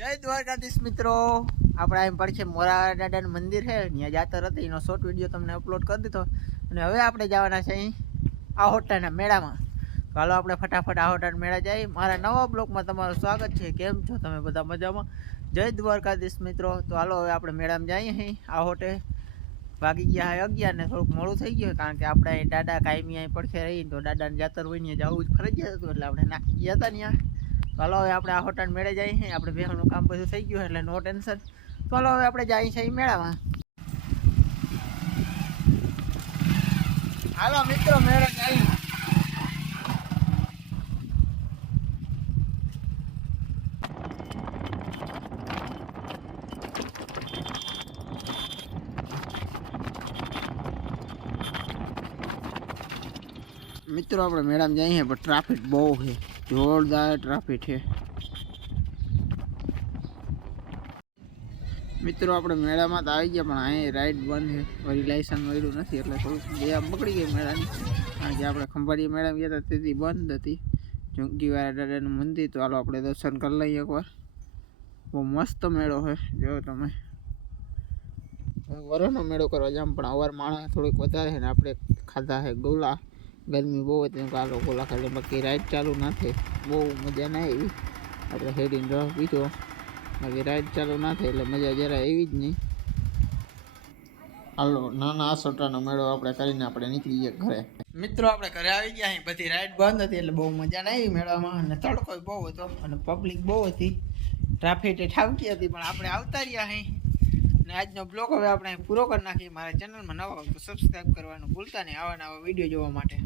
જય દ્વારકાધીશ મિત્રો, આપણે એમ પડશે મોરા દાદાનું મંદિર છે, ત્યાં જાતર હતી, એનો શોર્ટ વિડીયો તમને અપલોડ કરી દીધો. અને હવે આપણે જવાના છે અહીં આહોટાના મેળામાં. ચાલો આપણે ફટાફટ આહોટાના મેળા જઈએ. મારા નવા બ્લોગમાં તમારું સ્વાગત છે. કેમ છો તમે બધા? મજામાં? જય દ્વારકાધીશ મિત્રો. તો હાલો હવે આપણે મેળામાં જઈએ. અહીં આહોટે વાગી ગયા 11 ને થોડુંક મોડું થઈ ગયું, કારણ કે આપણે અહીં દાદા કાયમી અહીં પડખે રહી તો દાદાને જાતર હોય ને જવું જ ફરજિયાત હતું, એટલે આપણે નાખી ગયા હતા ત્યાં. ચાલો હવે આપણે આ હોટલ મેળે જઈએ. આપણે ભેહનું કામ બધું થઈ ગયું એટલે નો ટેન્શન. ચાલો હવે આપણે જઈએ છીએ મેળામાં. હાલો મિત્રો, મેળા જઈએ. મિત્રો આપણે મેળામાં જઈએ પણ ટ્રાફિક બહુ છે, જોરદાર ટ્રાફિક છે. મિત્રો આપણે મેળામાં તો આવી ગયા, પણ અહીં રાઈડ બંધ છે, વળી લાયસન્સ મળ્યું નથી એટલે થોડુંક ગયા બગડી ગઈ મેળાની. કારણ કે આપણે ખંભાળી મેળામાં ગયા હતા તેથી બંધ હતી ઝુંકીવાળા દાદાનું મંદિર. તો હાલો આપણે દર્શન કરી લઈએ એકવાર. બહુ મસ્ત મેળો છે, જો તમે. વરોનો મેળો કરવા જામ, પણ અવાર માણસ થોડીક વધારે છે ને આપણે ખાધા છે ગોલા. ગરમી બહુ હતી, કાલો ગોલા ખાલી. બાકી રાઈડ ચાલુ ના થઈ, બહુ મજા ના આવી. આપણે હેડીને રસ પીધો, બાકી રાઈડ ચાલુ ના થઈ એટલે મજા જરા એવી જ નહીં. હાલો નાના આસોટાનો મેળો આપણે કરીને આપણે નીકળી ગયા ઘરે. મિત્રો આપણે ઘરે આવી ગયા. અહીં બધી રાઈડ બંધ હતી એટલે બહુ મજા ના આવી મેળામાં. અને તડકો બહુ હતો અને પબ્લિક બહુ હતી, ટ્રાફિક ઠાવકી હતી, પણ આપણે આવતા રહ્યા અહીં. અને આજનો બ્લોગ હવે આપણે પૂરો કરી નાખીએ. મારા ચેનલમાં નવા હોય તો સબસ્ક્રાઈબ કરવાનું ભૂલતા નહીં આવા નવા વિડીયો જોવા માટે.